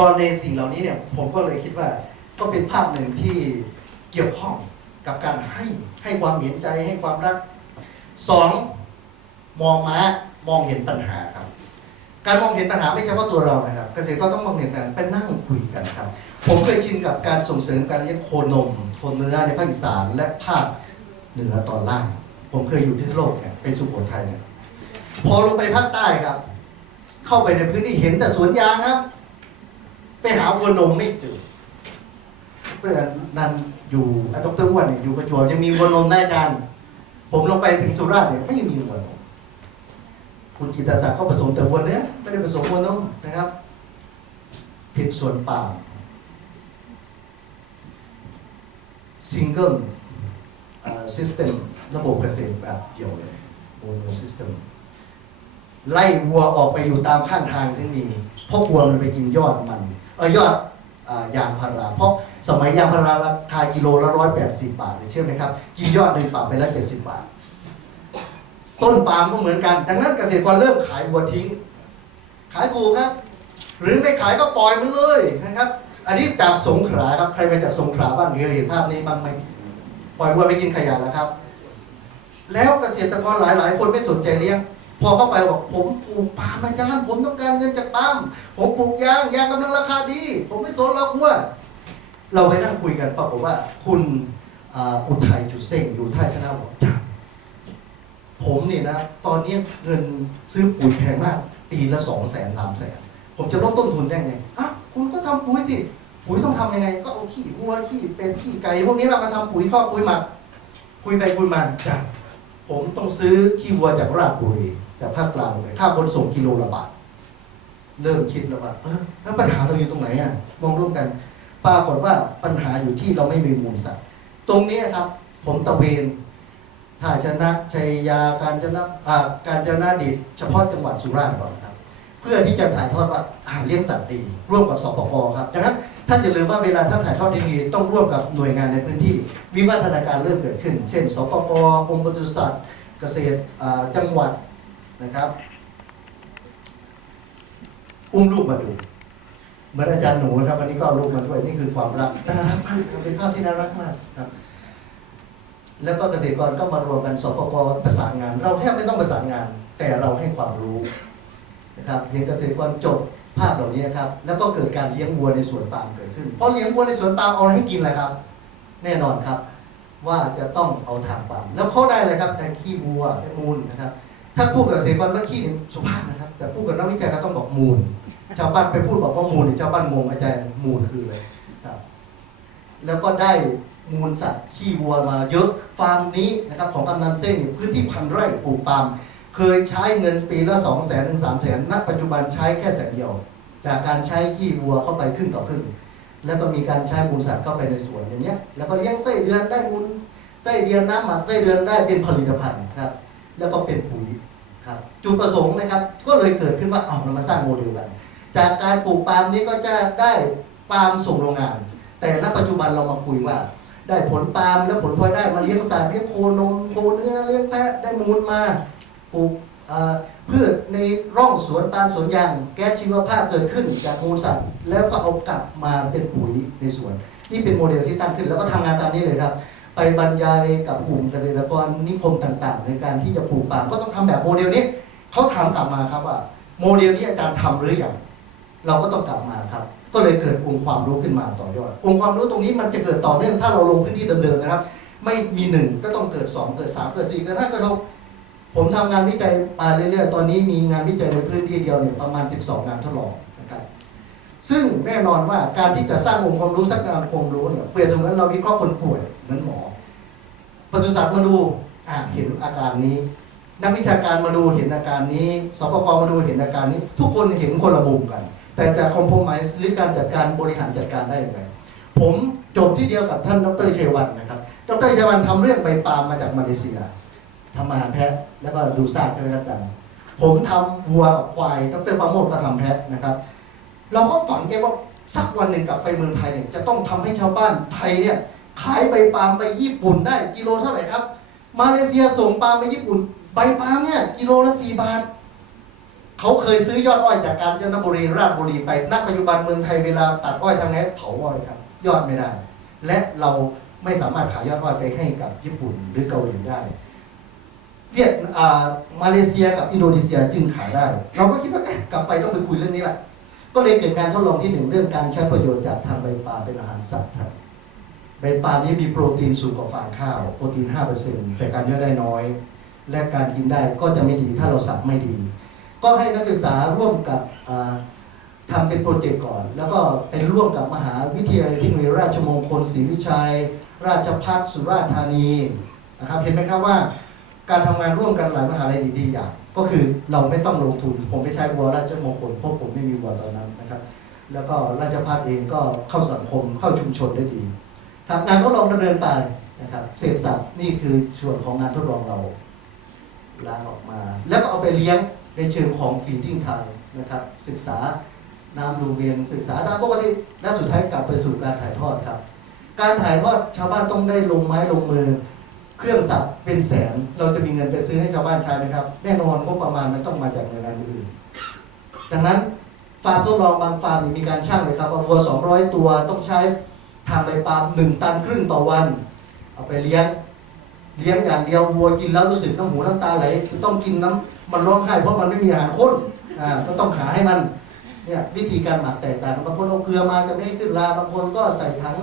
อในสิ่งเหล่านี้เนี่ยผมก็เลยคิดว่าก็เป็นภาพหนึ่งที่เกี่ยวข้องกับการให้ให้ความเห็นใจให้ความรักสองมองม้ามองเห็นปัญหาครับ การมองเห็นปัญหาไม่ใช่ว่าตัวเรานะครับ เกษตรก็ต้องมองเห็นกันไปนั่งคุยกันครับ ผมเคยชินกับการส่งเสริมการเลี้ยงโคนมโคเนื้อในภาคอีสานและภาคเหนือตอนล่าง ผมเคยอยู่ที่โลกเนี่ยเป็นสุโขทัยเนี่ยพอลงไปภาคใต้ครับ เข้าไปในพื้นที่เห็นแต่สวนยางครับ ไปหาวัวนมไม่เจอเพื่อนนันอยู่อะดรอ้วนเนี่ยอยู่ประจวบยังมีวัวนมได้กัน ผมลงไปถึงสุราษฎร์เนี่ยไม่มีวัวนมคุณกิตศักดิ์ก็ผสมแต่วัวเนื้อไม่ได้ผสมวัวนมนะครับ ผิดส่วนป่าซิงเกิลซิสเต็มระบบเกษตรแบบเดียวเลยโมโนซิสเต็มไล่วัวออกไปอยู่ตามข้างทางที่มีเพราะวัวมันไปกินยอดมัน ยอดอยางพารา เพราะสมัยยางพาราราคากิโลละร้อยแปดสิบบาทเลยเชื่อไหมครับ กินยอดหนึ่งปรับไปแล้วเจ็ดสิบบาท ต้นปาล์มก็เหมือนกัน ดังนั้นเกษตรกรเริ่มขายวัวทิ้ง ขายถูกครับ หรือไม่ขายก็ปล่อยมันเลยนะครับ อันนี้จากสงขลาครับ ใครมาจากสงขลาบ้างเคยเห็นภาพนี้บ้างไหมปล่อยวัวไปกินขยะแล้วครับ แล้วเกษตรกรหลาย ๆ คนไม่สนใจเลี้ยง พอเข้าไปบอกผมปลูกปาล์มอาจารย์ผมต้องการเงินจากปาล์มผมปลูกยางยางกำลังราคาดี ผมไม่สนเราวัวเราไปนั่งคุยกันปรากฏว่า คุณอุทัยจุดเส้งอยู่ท่าชนะบอกจ้าผมเนี่ยนะ ตอนนี้เงินซื้อปุ๋ยแพงมากปีละสองแสนสามแสนผมจะลดต้นทุนได้ไงอะคุณก็ทำปุ๋ยสิปุ๋ยต้องทำยังไง ก็เอาขี้วัวขี้เป็นขี้ไก่พวกนี้เรามาทำปุ๋ยครอปุ๋ยหมักคุยไปคุยมาจ้ะผมต้องซื้อขี้วัวจากราชบุรี จากภาคกลางเลยค่าขนส่งกิโลละบาทเริ่มคิดแล้วว่าเออแล้วปัญหาเราอยู่ตรงไหนอะมองร่วมกัน ปรากฏว่าปัญหาอยู่ที่เราไม่มีมูลสัตว์ตรงนี้ครับ ผมตะเวนท่าชนะชัยยาการจนะอ่าการจนะดิษเฉพาะจังหวัดสุราษฎร์ก่อนครับ เพื่อที่จะถ่ายทอดว่าอาหารเลี้ยงสัตว์ดี ร่วมกับสปกครับดังนั้นท่านอย่าลืมว่าเวลาท่านถ่ายทอดทีวีต้องร่วมกับหน่วยงานในพื้นที่ วิวัฒนาการเริ่มเกิดขึ้น เช่น สปกกรมปศุสัตว์ เกษตรจังหวัด นะครับ อุ้มลูกมาดูเหมือนอาจารย์หนูนะครับวันนี้ก็เอาลูกมาด้วยนี่คือความรักน่ารักมากครับเป็นภาพที่น่ารักมากครับ แล้วก็เกษตรกรก็มารวมกันสปกประสานงาน เราแทบไม่ต้องประสานงาน แต่เราให้ความรู้นะครับเห็นเกษตรกรจบภาพเหล่านี้นะครับ แล้วก็เกิดการเลี้ยงวัวในสวนปาล์มเกิดขึ้นเพราะเลี้ยงวัวในสวนปาล์มเอาอะไรให้กินแหละครับ แน่นอนครับ ว่าจะต้องเอาทางปาล์มแล้วเขาได้เลยครับแต่ขี้วัวได้มูลนะครับ ถ้าพูดกับเกษตรกรว่าขี้นี่สุภาพนะครับ แต่พูดกับนักวิจัยก็ต้องบอกมูล ชาวบ้านไปพูดบอกว่ามูลชาวบ้านงงอาจารย์มูลคืออะไรครับ แล้วก็ได้มูลสัตว์ขี้วัวมาเยอะฟาร์มนี้นะครับ ของกำนันเส้นเนี่ยพื้นที่พันไร่ปลูกปาล์มเคยใช้เงินปีละสองแสนถึงสามแสนณปัจจุบันใช้แค่แสนเดียว จากการใช้ขี้วัวเข้าไปครึ่งต่อครึ่งแล้วก็มีการใช้มูลสัตว์เข้าไปในสวนอย่างเงี้ย แล้วก็เลี้ยงไส้เดือนได้มูลไส้เดือนน้ำหมักไส้เดือนได้เป็นผลิตภัณฑ์ครับ แล้วก็เป็นปุ๋ยครับจุดประสงค์นะครับก็เลยเกิดขึ้นว่าเอาเรามาสร้างโมเดลกัน จากการปลูกปาล์มนี้ก็จะได้ปาล์มส่งโรงงาน แต่ณปัจจุบันเรามาคุยว่า ได้ผลปาล์มแล้วผลพลอยได้มาเลี้ยงสัตว์เลี้ยงโคนมโคเนื้อเลี้ยงแพะได้มูลมาปลูกพืชในร่องสวนตามสวนยางแก๊สชีวภาพเกิดขึ้นจากมูลสัตว์ แล้วก็เอากลับมาเป็นปุ๋ยในสวน นี่เป็นโมเดลที่ตั้งขึ้นแล้วก็ทำงานตามนี้เลยครับ ไปบรรยายกับกลุ่มเกษตรกรนิคมต่างๆ ในการที่จะปลูกป่าก็ต้องทำแบบโมเดลนี้เขาถามกลับมาครับว่า โมเดลนี้อาจารย์ทำหรือยังเราก็ต้องกลับมาครับ ก็เลยเกิดองค์ความรู้ขึ้นมาต่อยอดองค์ความรู้ตรงนี้มันจะเกิดต่อเนื่องถ้าเราลงพื้นที่เดิมๆนะครับ ไม่มีหนึ่งก็ต้องเกิดสองเกิดสามเกิดสี่เกิดห้าเกิดหกผมทำงานวิจัยมาเรื่อยๆ ตอนนี้มีงานวิจัยในพื้นที่เดียวเนี่ยประมาณ 12 งานทดลองนะครับซึ่งแน่นอนว่าการที่จะสร้างองค์ความรู้สร้างงานความรู้เนี่ยเปรียบเสมือนเราวิเคราะห์คนป่วยเหมือนหมอ ปศุสัตว์มาดูเห็นอาการนี้ นักวิชาการมาดูเห็นอาการนี้สปกมาดูเห็นอาการนี้ ทุกคนเห็นคนละมุมกัน แต่จะคอมโพม i ส์หรือการจัดการบริหารจัดการได้ยังไงผมจบที่เดียวกับท่านดรชัยวันนะครับดรชัยวัน์ทำเรื่องใบปาล์มมาจากมาเลเซียทำอาหารแพะแล้วก็ดูซากใช่ไหมครับอาจารย์ผมทำวัวกับควายดรประโมทก็ทำแพะนะครับ เราก็ฝันแกว่าสักวันหนึ่งกลับไปเมืองไทยเนี่ยจะต้องทำให้ชาวบ้านไทยเนี่ย ขายใบปาล์มไปญี่ปุ่นได้กิโลเท่าไหร่ครับ มาเลเซียส่งปาล์มไปญี่ปุ่น ใบปาล์มเนี่ยกิโลละสี่บาท เขาเคยซื้อยอดอ้อยจากกาญจนบุรีราชบุรีไปณปัจจุบันเมืองไทยเวลาตัดอ้อยทำไงเผาอ้อยครับ ยอดไม่ได้ และเราไม่สามารถขายยอดอ้อยไปให้กับญี่ปุ่นหรือเกาหลีได้เวียดอ่ามาเลเซียกับอินโดนีเซียจึงขายได้ เราก็คิดว่าเอ๊ะกลับไปต้องไปคุยเรื่องนี้แหละ ก็เลยเกิดการทดลองที่หนึ่งเรื่องการใช้ประโยชน์จากทางใบปลาเป็นอาหารสัตว์ครับ ใบปลานี้มีโปรตีนสูงกว่าฟางข้าว โปรตีน 5%แต่การย่อยได้น้อย และการกินได้ก็จะไม่ดีถ้าเราสับไม่ดี ก็ให้นักศึกษาร่วมกับอ่าทำเป็นโปรเจกต์ก่อน แล้วก็ไปร่วมกับมหาวิทยาลัยเทคโนโลยีราชมงคลศรีวิชัย ราชภัฏสุราษฎร์ธานีนะครับเห็นไหมครับว่า การทำงานร่วมกันหลายมหาลัยดีๆอย่างก็คือเราไม่ต้องลงทุน ผมไม่ใช้วัวราชมงคลเพราะผมไม่มีวัวตอนนั้นนะครับ แล้วก็ราชภัฏเองก็เข้าสังคมเข้าชุมชนได้ดี ครับงานทดลองดำเนินไปนะครับเศษสัตว์นี่คือส่วนของงานทดลองเราล้างออกมา แล้วก็เอาไปเลี้ยงในเชิงของฟีดดิ้งไทยนะครับศึกษาน้ำโรงเรียนศึกษาตามปกติและสุดท้ายกลับไปสู่การถ่ายทอดครับ การถ่ายทอดชาวบ้านต้องได้ลงไม้ลงมือ เครื่องสับเป็นแสนเราจะมีเงินไปซื้อให้ชาวบ้านใช้ไหมครับ แน่นอนงบประมาณมันต้องมาจากหน่วยงานอื่นดังนั้นฟาร์มทดลองบางฟาร์มมีการช่างเลยครับว่าวัว200 ตัวต้องใช้ ทางใบปาล์มหนึ่งตันครึ่งต่อวัน เอาไปเลี้ยง เลี้ยงอย่างเดียววัวกินแล้วรู้สึกน้ำหูน้ำตาไหลต้องกินน้ำมันร้องไห้เพราะมันไม่มีอาหารข้นอ่าก็ต้องหาให้มันเนี่ยวิธีการหมักแตกต่างบางคนเอาเกลือมาจะไม่ให้ขึ้นราบางคนก็ใส่ถัง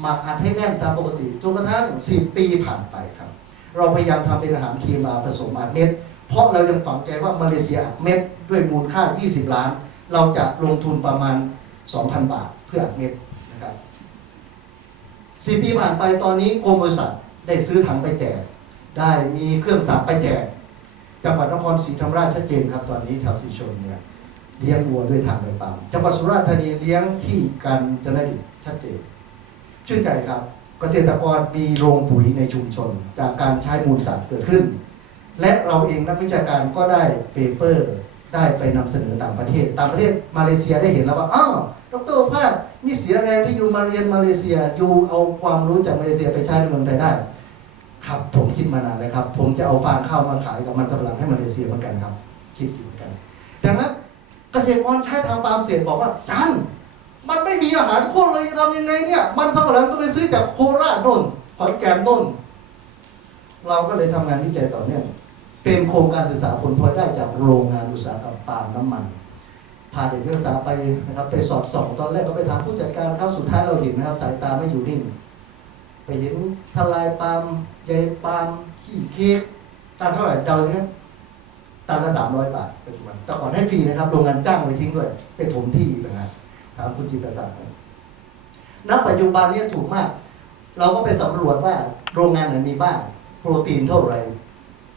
หมักอัดให้แน่นตามปกติจนกระทั่ง10 ปีผ่านไปครับ เราพยายามทำเป็นอาหารทีมาผสมอัดเม็ด เพราะเรายังฝังใจว่ามาเลเซียอัดเม็ดด้วยมูลค่า 20 ล้าน เราจะลงทุนประมาณ 2,000 บาทเพื่ออัดเม็ด สี่ปีผ่านไปตอนนี้กรมบริษัทได้ซื้อถังไปแจกได้มีเครื่องสับไปแจกจังหวัดนครศรีธรรมราชชัดเจนครับตอนนี้แถวสีชนเนี่ยเลี้ยงวัวด้วยทางใบปามจังหวัดสุราษฎร์ธานีเลี้ยงที่การจนดิตชัดเจน ชื่นใจครับ เกษตรกรมีโรงปุ๋ยในชุมชน จากการใช้มูลสัตว์เกิดขึ้น และเราเองนักวิชาการก็ได้เปเปอร์ ได้ไปนำเสนอต่างประเทศ ต่างประเทศมาเลเซียได้เห็นแล้วว่าอ้าวดรภาสมีเสียแรงที่อยู่มาเรียนมาเลเซียอยู่เอาความรู้จากมาเลเซียไปใช้ในเมืองไทยได้ ครับผมคิดมานานแล้วครับ ผมจะเอาฟางข้าวมาขายกับมันสำปะหลังให้มาเลเซียเหมือนกันครับ คิดอยู่เหมือนกัน ดังนั้นเกษตรกรใช้ทางปาล์มเสียบอกว่าจันมันไม่มีอาหารพวกเลยทำยังไงเนี่ย มันสำปะหลังต้องไปซื้อจากโคราชโน่นขอนแก่นโน่นเราก็เลยทำงานวิจัยต่อเนื่อง เป็นโครงการศึกษาผลพลอยได้จากโรงงานอุตสาหกรรมปาล์มน้ำมันพาเด็กนักศึกษาไปนะครับไปสอดส่องตอนแรกก็ไปถามผู้จัดการครับสุดท้ายเราเห็นนะครับ สายตาไม่อยู่นิ่งไปเห็นทลายปาล์มใยปาล์มขี้เค้กตันเท่าไหร่เดาสิครับตันละสามร้อยบาทปัจจุบันแต่ก่อนให้ฟรีนะครับโรงงานจ้างไปทิ้งด้วยไปถมที่นะฮะถามคุณจิตศักดิ์ณปัจจุบันนี้ถูกมาก เราก็ไปสำรวจว่าโรงงานไหนมีบ้างโปรตีนเท่าไหร่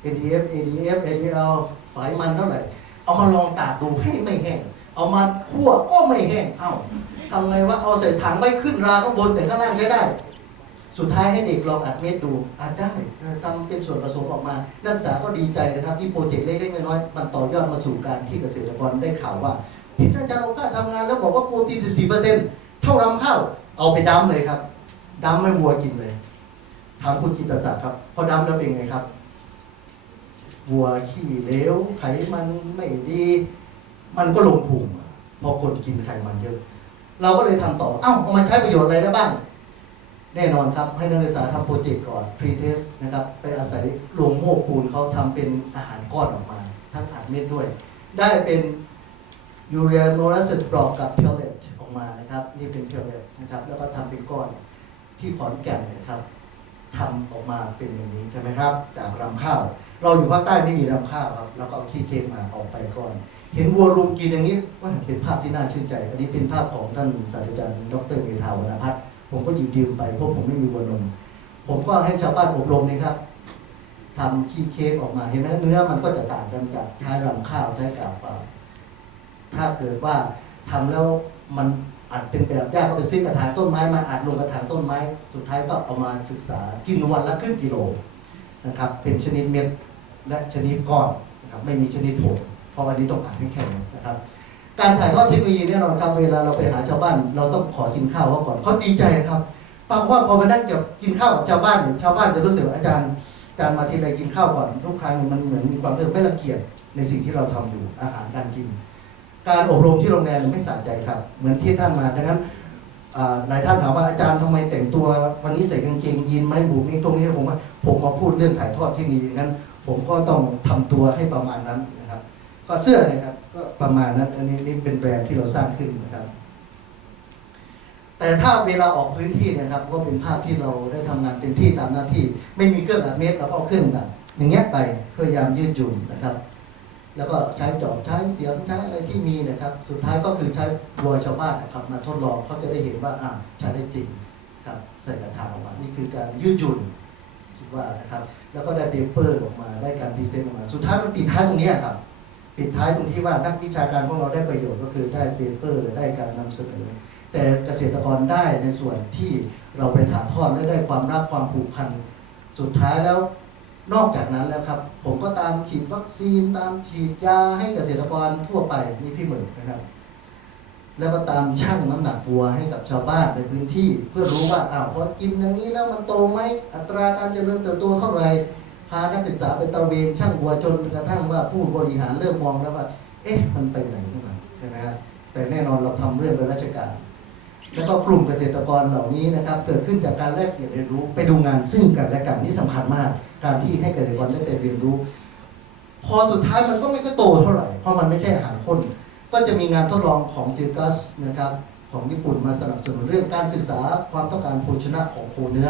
ADF ADF ADL ไขมันเท่าไหร่ เอามาลองตากดูให้ไม่แห้ง เอามาคั่วก็ไม่แห้ง เอ้าทำไงว่าเอาใส่ถังไว้ขึ้นราข้างบนแต่ข้างล่างใช้ได้ สุดท้ายให้เด็กลองอัดเม็ดดูอัดได้ทำเป็นส่วนผสมออกมา นักศึกษาก็ดีใจนะครับ ที่โปรเจกต์เล็กๆน้อยๆมันต่อยอดมาสู่การที่เกษตรกรได้ข่าวว่าพี่อาจารย์โอภาทำงานแล้วบอกว่าโปรตีน 14%เท่ารำข้าว เอาไปดำเลยครับดำให้วัวกินเลย ถามคุณกิตศักดิ์ครับ พอดำแล้วเป็นไงครับ วัวขี้เหลวไขมันไม่ดี มันก็ลงพุงพอคนกินไขมันเยอะ เราก็เลยทำต่อ เอ้าเอามาใช้ประโยชน์อะไรได้บ้าง แน่นอนครับให้นักศึกษาทำโปรเจกต์ก่อน pre-test นะครับ ไปอาศัยโรงโม่คูณเขาทำเป็นอาหารก้อนออกมา ทั้งอัดเม็ดด้วย ได้เป็นยูเรียโมลาสบล็อกกับเพลเลตออกมานะครับ นี่เป็นเพลเลตนะครับ แล้วก็ทำเป็นก้อนที่ขอนแก่นนะครับทำออกมาเป็นอย่างนี้ใช่ไหมครับ จากรำข้าว เราอยู่ภาคใต้ไม่มีรำข้าวครับแล้วก็เอาขี้เค็มมาออกไปก่อน เห็นวัวรุมกินอย่างนี้ว่าเป็นภาพที่น่าชื่นใจ อันนี้เป็นภาพของท่านศาสตราจารย์ดรเมธาวรพัฒน์ผมก็หยิบยืมไปเพราะผมไม่มีวัวนม ผมก็ให้ชาวบ้านอบรมนี่ครับทำขี้เค้กออกมาเห็นไหมเนื้อมันก็จะต่างกันจากใช้รำข้าวใช้กาบเปล่าถ้าเกิดว่าทำแล้วมันอัดเป็นแบบยากก็ไปซื้อกระถางต้นไม้มาอัดลงกระถางต้นไม้ สุดท้ายก็เอามาศึกษากินวันละครึ่งกิโลนะครับ เป็นชนิดเม็ด และชนิดก้อนนะครับไม่มีชนิดผงเพราะวันนี้ต้องอัดให้แข็งนะครับ การถ่ายทอดเทคโนโลยีเนี่ยเราครับเวลาเราไปหาชาวบ้าน เราต้องขอกินข้าวเขาก่อนเขาดีใจครับปรากฏว่าพอมานั่งจะกินข้าวกับชาวบ้านเนี่ยชาวบ้านจะรู้สึกว่าอาจารย์อาจารย์มาทีไรกินข้าวก่อนทุกครั้งมันเหมือนมีความรู้สึกไม่ละเกียดในสิ่งที่เราทำอยู่อาหารการกิน การอบรมที่โรงแรมไม่สะใจครับ เหมือนที่ท่านมาดังนั้นหลายท่านถามว่าอาจารย์ทำไมแต่งตัววันนี้ใส่กางเกงยีนไหมบุกนี้ตรงนี้ผมว่าผมมาพูดเรื่องถ่ายทอดที่นี่งั้น ผมก็ต้องทำตัวให้ประมาณนั้นนะครับ ก็เสื้อเนะครับก็ประมาณนั้นอันนี้นี่เป็นแบรนด์ที่เราสร้างขึ้นนะครับ แต่ถ้าเวลาออกพื้นที่นะครับ ก็เป็นภาพที่เราได้ทำงานเต็มที่ตามหน้าที่ ไม่มีเครื่องอัดเม็ดเราก็เอาเครื่องอัดอย่างเงี้ยไปพยายามยืดหยุ่นนะครับ แล้วก็ใช้จอบใช้เสียงใช้อะไรที่มีนะครับ สุดท้ายก็คือใช้วัวชาวบ้านนะครับมาทดลองเขาจะได้เห็นว่าอ่าใช้ได้จริงครับใส่กระถางออกมานี่คือการยืดหยุ่น คิดว่านะครับ แล้วก็ได้เปเปอร์ออกมาได้การพรีเซนต์ออกมา สุดท้ายมันปิดท้ายตรงนี้ครับ ปิดท้ายตรงที่ว่านักวิชาการพวกเราได้ประโยชน์ก็คือได้เปเปอร์ได้การนำเสนอแต่เกษตรกรได้ในส่วนที่เราไปถ่ายทอดและได้ความรักความผูกพันสุดท้ายแล้วนอกจากนั้นแล้วครับ ผมก็ตามฉีดวัคซีนตามฉีดยาให้เกษตรกรทั่วไปนี่พี่หมื่นนะครับ แล้วก็ตามช่างน้ำหนักวัวให้กับชาวบ้านในพื้นที่ เพื่อรู้ว่าอ้าวพอกินอย่างนี้แล้วมันโตไหมอัตราการเจริญเติบโตเท่าไหร่พานักศึกษาไปตระเวนช่างวัวจนกระทั่งว่าผู้บริหารเริ่มมองแล้วว่า เอ๊ะมันไปไหนขึ้นมาใช่ไหมครับแต่แน่นอนเราทำเรื่องโดยราชการ แล้วก็กลุ่มเกษตรกรเหล่านี้นะครับ เกิดขึ้นจากการแลกเปลี่ยนเรียนรู้ไปดูงานซึ่งกันและกันนี่สำคัญมาก การที่ให้เกษตรกรได้ไปเรียนรู้ พอสุดท้ายมันก็ไม่ค่อยโตเท่าไหร่เพราะมันไม่ใช่อาหารข้น ก็จะมีงานทดลองของจิกัสนะครับของญี่ปุ่นมาสนับสนุนเรื่องการศึกษาความต้องการโภชนะของโคเนื้อ